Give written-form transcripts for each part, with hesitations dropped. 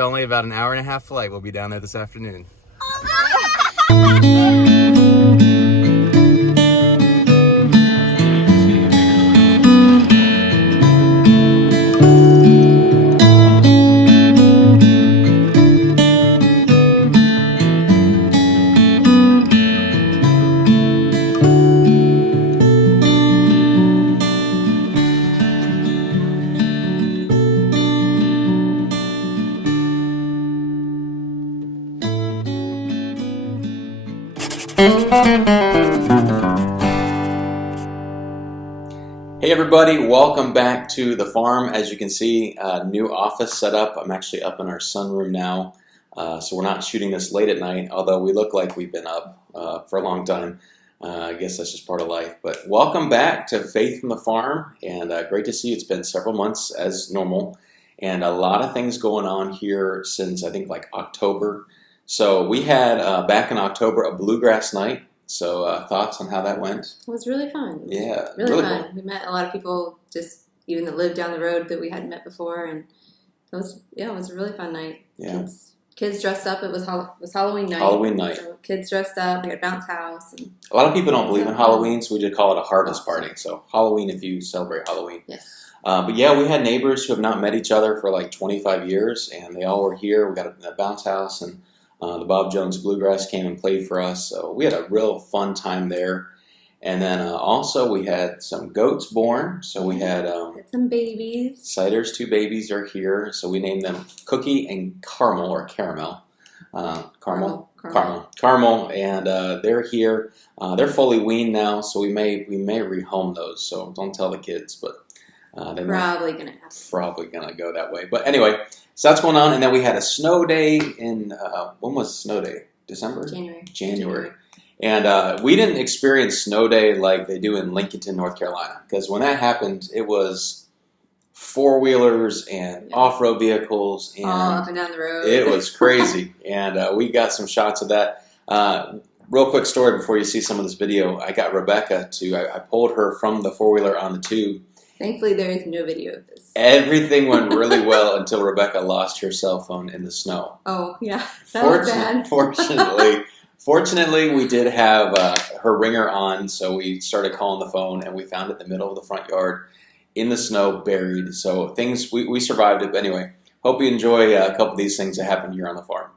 only about an hour and a half flight. We'll be down there this afternoon. Hey everybody, welcome back to the farm. As you can see, new office set up. I'm actually up in our sunroom now, so we're not shooting this late at night, although we look like we've been up for a long time. I guess that's just part of life. But welcome back to Faith from the Farm, and great to see you. It's been several months as normal, and a lot of things going on here since I think like October. So we had, back in October, a bluegrass night. So thoughts on how that went? It was really fun. Yeah, really fun. Cool. We met a lot of people just even that lived down the road that we hadn't met before, and it was a really fun night. Yeah. Kids dressed up. It was Halloween night. Halloween night. So kids dressed up. We had a bounce house. And a lot of people don't believe in Halloween, so we just call it a harvest party. So Halloween if you celebrate Halloween. Yes. But yeah, we had neighbors who have not met each other for like 25 years, and they all were here. We got a bounce house, and the Bob Jones Bluegrass came and played for us. So we had a real fun time there. And then also we had some goats born. So we had some babies. Cider's two babies are here. So we named them Cookie and Caramel, or Caramel. Caramel. And they're here. They're fully weaned now, so we may rehome those. So don't tell the kids, but they're probably gonna happen. Probably gonna go that way. But anyway, so that's going on. And then we had a snow day in when was snow day? December? January. And we didn't experience snow day like they do in Lincolnton, North Carolina, because when that happened, it was four-wheelers and off-road vehicles and all up and down the road. It was crazy, and we got some shots of that. Real quick story before you see some of this video. I got Rebecca I pulled her from the four-wheeler on the tube. Thankfully, there is no video of this. Everything went really well until Rebecca lost her cell phone in the snow. Oh, yeah. That was bad. Fortunately, we did have her ringer on, so we started calling the phone, and we found it in the middle of the front yard in the snow, buried. So we survived it. But anyway, hope you enjoy a couple of these things that happened here on the farm.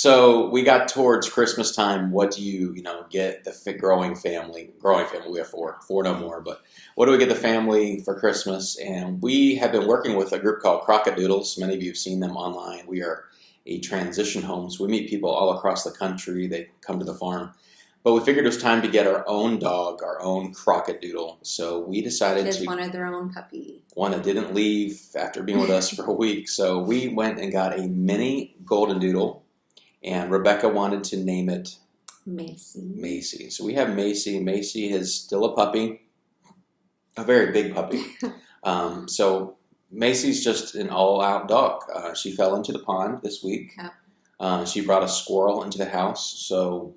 So we got towards Christmas time. What do you know, get the growing family? Growing family. We have four no more. But what do we get the family for Christmas? And we have been working with a group called Crockadoodles. Many of you have seen them online. We are a transition home, so we meet people all across the country. They come to the farm. But we figured it was time to get our own dog, our own Crockadoodle. So we decided Kids to wanted their own puppy. one that didn't leave after being with us for a week. So we went and got a mini golden doodle, and Rebecca wanted to name it Macy. Macy. So we have Macy. Macy is still a puppy, a very big puppy. So Macy's just an all-out dog. She fell into the pond this week. Yep. She brought a squirrel into the house. So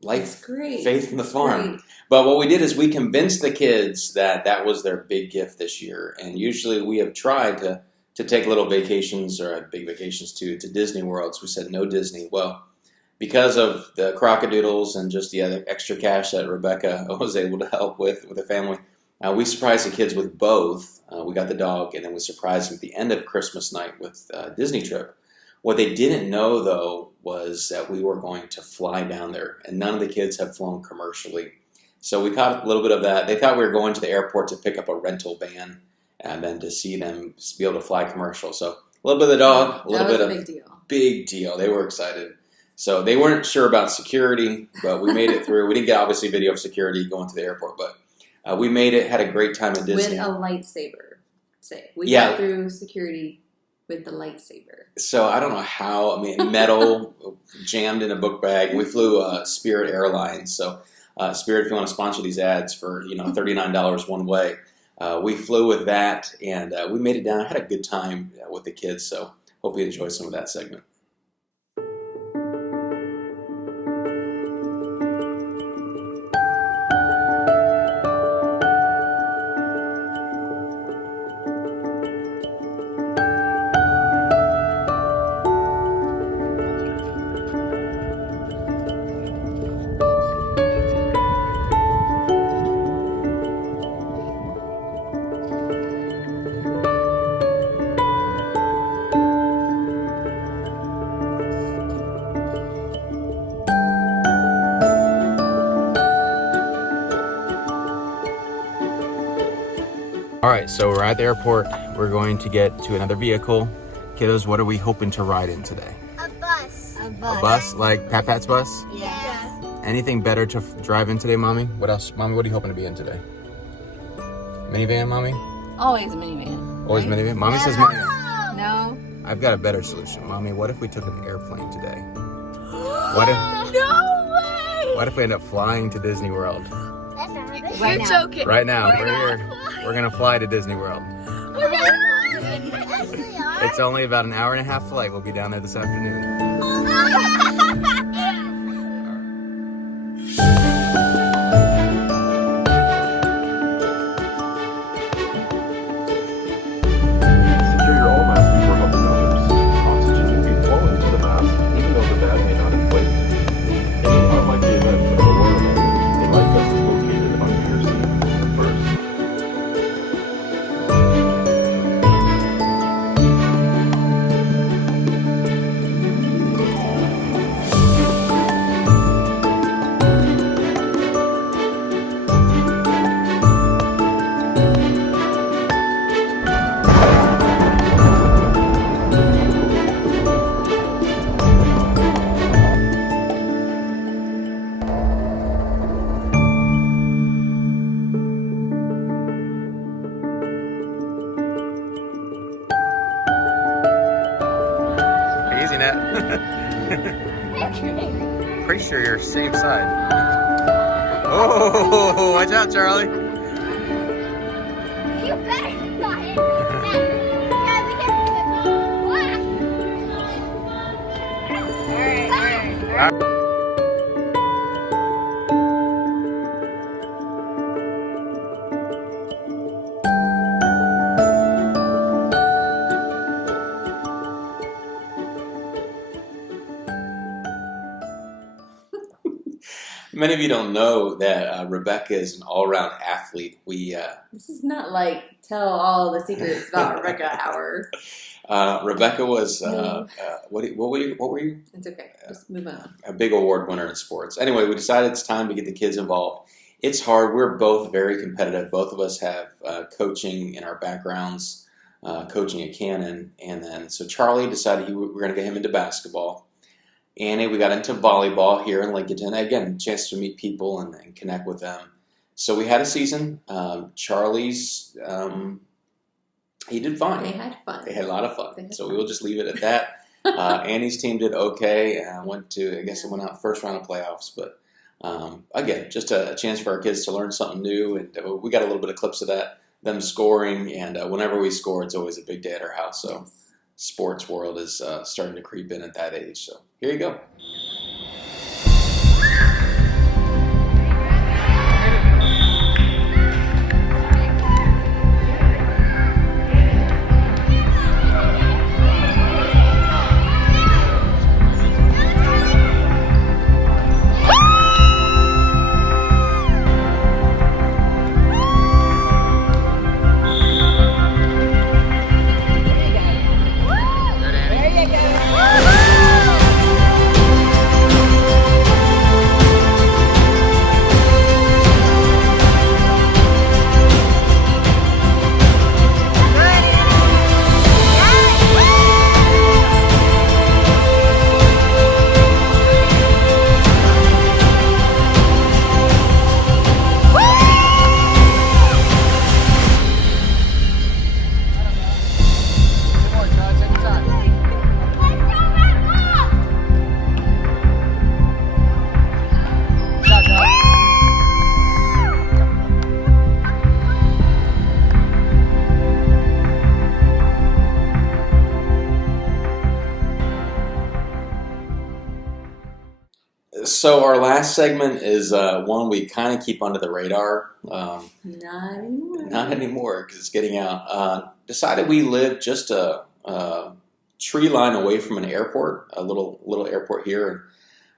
life, It's great. faith in the It's farm. great. But what we did is we convinced the kids that that was their big gift this year. And usually we have tried to take little vacations or big vacations to Disney World. So we said no Disney. Well, because of the Crockadoodles and just the other extra cash that Rebecca was able to help with the family, we surprised the kids with both. We got the dog, and then we surprised them at the end of Christmas night with a Disney trip. What they didn't know, though, was that we were going to fly down there, and none of the kids have flown commercially. So we caught a little bit of that. They thought we were going to the airport to pick up a rental van and then to see them be able to fly commercial. So a little bit of the dog, a little bit That of was a big deal. big deal. They were excited. So they weren't sure about security, but we made it through. We didn't get, obviously, video of security going to the airport, but we made it, had a great time at Disney. With a lightsaber. We Yeah. got through security with the lightsaber. So I don't know how, metal jammed in a book bag. We flew Spirit Airlines. So Spirit, if you want to sponsor these ads for $39 one way, we flew with that, and we made it down. I had a good time with the kids, so hope you enjoy some of that segment. All right, so we're at the airport. We're going to get to another vehicle. Kiddos, what are we hoping to ride in today? A bus. A bus, like Pat Pat's bus? Yeah. Anything better to drive in today, Mommy? What else? Mommy, what are you hoping to be in today? Minivan, Mommy? Always a minivan. Always right? minivan? Mommy says minivan. No. I've got a better solution. Mommy, what if we took an airplane today? What if No way! what if we end up flying to Disney World? That's not right. Right You're now. joking. Right now, we're here. We're gonna fly to Disney World. We're gonna fly. Yes, we are. It's only about an hour and a half flight. We'll be down there this afternoon. Secure your all mask before helping others. Oxygen will be flowing to the mask, even though the bag may not inflate. In the unlikely event of a royal event, a life vest is located under your seat. First, Easy, Nat. Pretty sure you're same side. Oh, watch out, Charlie. You better not hit that. Yeah, we can. Alright. Many of you don't know that Rebecca is an all-around athlete. We This is not like tell all the secrets about Rebecca hour. Rebecca was No. what were you? It's okay. Just move on. A big award winner in sports. Anyway, we decided it's time to get the kids involved. It's hard. We're both very competitive. Both of us have coaching in our backgrounds, coaching at Cannon, and then so Charlie decided we're going to get him into basketball. Annie, we got into volleyball here in Lincoln. Again, chance to meet people and connect with them. So we had a season. Charlie's, he did fine. They had fun. They had a lot of They fun. had So fun. we'll just leave it at that. Annie's team did okay. I guess it went out first round of playoffs. But again, just a chance for our kids to learn something new. And we got a little bit of clips of that, them scoring. And whenever we score, it's always a big day at our house. So sports world is starting to creep in at that age. So here you go. So our last segment is one we kind of keep under the radar. Not anymore. Not anymore because it's getting out. Decided we live just a tree line away from an airport, a little airport here, and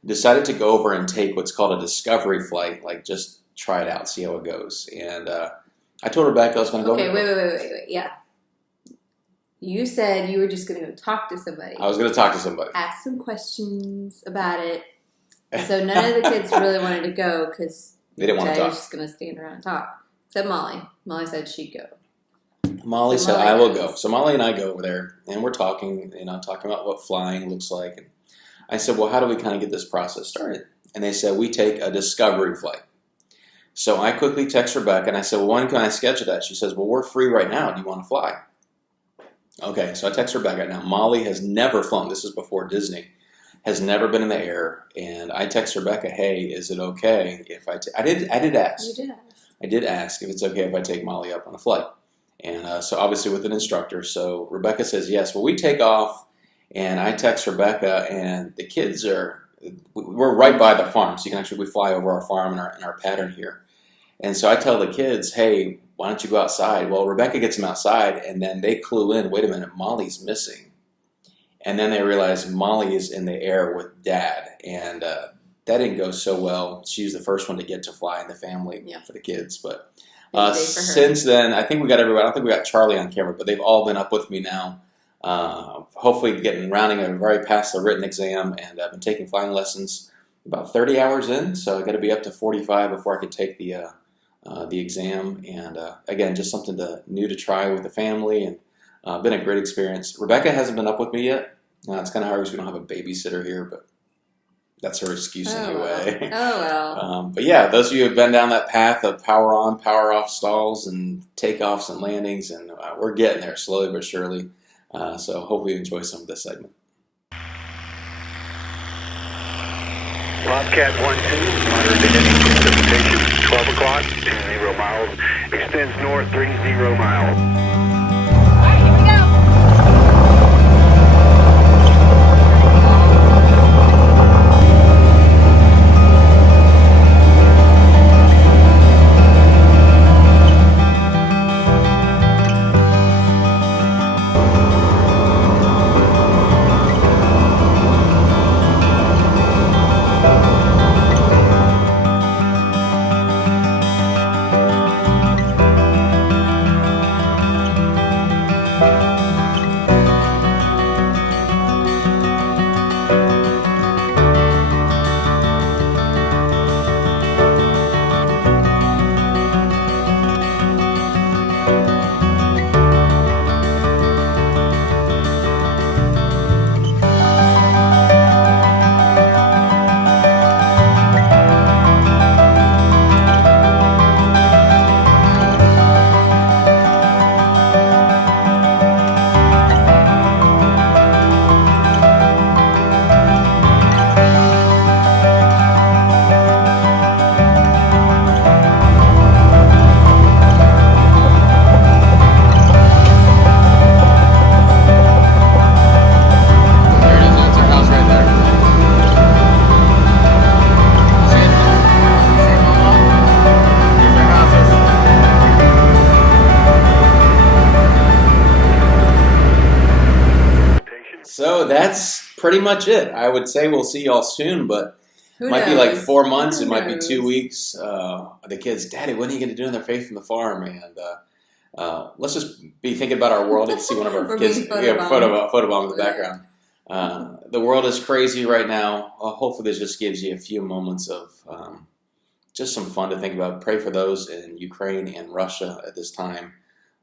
decided to go over and take what's called a discovery flight, like just try it out, see how it goes. And I told Rebecca I was going to go. Okay, wait. Yeah. You said you were just going to go talk to somebody. I was going to talk to somebody. Ask some questions about it. So none of the kids really wanted to go because They didn't want to Daddy was talk. just going to stand around and talk. Except Molly. Molly said she'd go. Molly So said, Molly I will goes. go. So Molly and I go over there, and we're talking, talking about what flying looks like. And I said, well, how do we kind of get this process started? And they said, we take a discovery flight. So I quickly text Rebecca, and I said, well, when can I schedule that? She says, well, we're free right now. Do you want to fly? Okay, so I text Rebecca. Now, Molly has never flown. This is before Disney. Has never been in the air. And I text Rebecca, hey, is it okay if I did ask. You did ask. I did ask if it's okay if I take Molly up on a flight. And so obviously with an instructor. So Rebecca says yes. Well, we take off, and I text Rebecca, and the kids we're right by the farm. So we fly over our farm and our pattern here. And so I tell the kids, hey, why don't you go outside? Well, Rebecca gets them outside, and then they clue in, wait a minute, Molly's missing. And then they realize Molly is in the air with Dad. And that didn't go so well. She was the first one to get to fly in the family for the kids. But Big day for her. since then, I think we got everybody. I don't think we got Charlie on camera, but they've all been up with me now. Hopefully rounding a very past the written exam, and I've been taking flying lessons about 30 hours in. So I got to be up to 45 before I could take the exam. And again, just something new to try with the family, and been a great experience. Rebecca hasn't been up with me yet. It's kind of hard because we don't have a babysitter here, but that's her excuse anyway. Oh, well. But yeah, those of you who have been down that path of power on, power off stalls and takeoffs and landings, and we're getting there slowly but surely. So hopefully you enjoy some of this segment. Bobcat 1-2, moderate to heavy precipitation, 12 o'clock, 0 miles, extends north 30 miles. So that's pretty much it. I would say we'll see y'all soon, but Who it might knows? be like 4 months. Who It might be knows? 2 weeks. The kids, Daddy, when are you going to do another Faith from the Farm? And let's just be thinking about our world. You can see one of our We're kids, being photobomb in the Yeah. background. The world is crazy right now. Hopefully this just gives you a few moments of just some fun to think about. Pray for those in Ukraine and Russia at this time.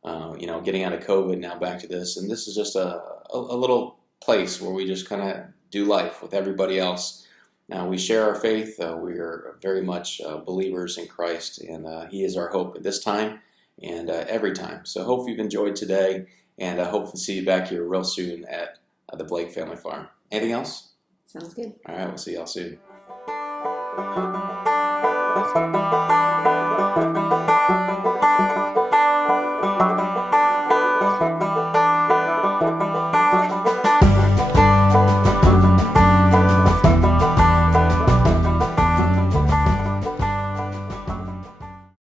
Getting out of COVID, now back to this. And this is just a little place where we just kind of do life with everybody else. Now, we share our faith. We are very much believers in Christ, and He is our hope at this time and every time. So I hope you've enjoyed today, and I hope to see you back here real soon at the Blake Family Farm. Anything else? Sounds good. All right, we'll see y'all soon.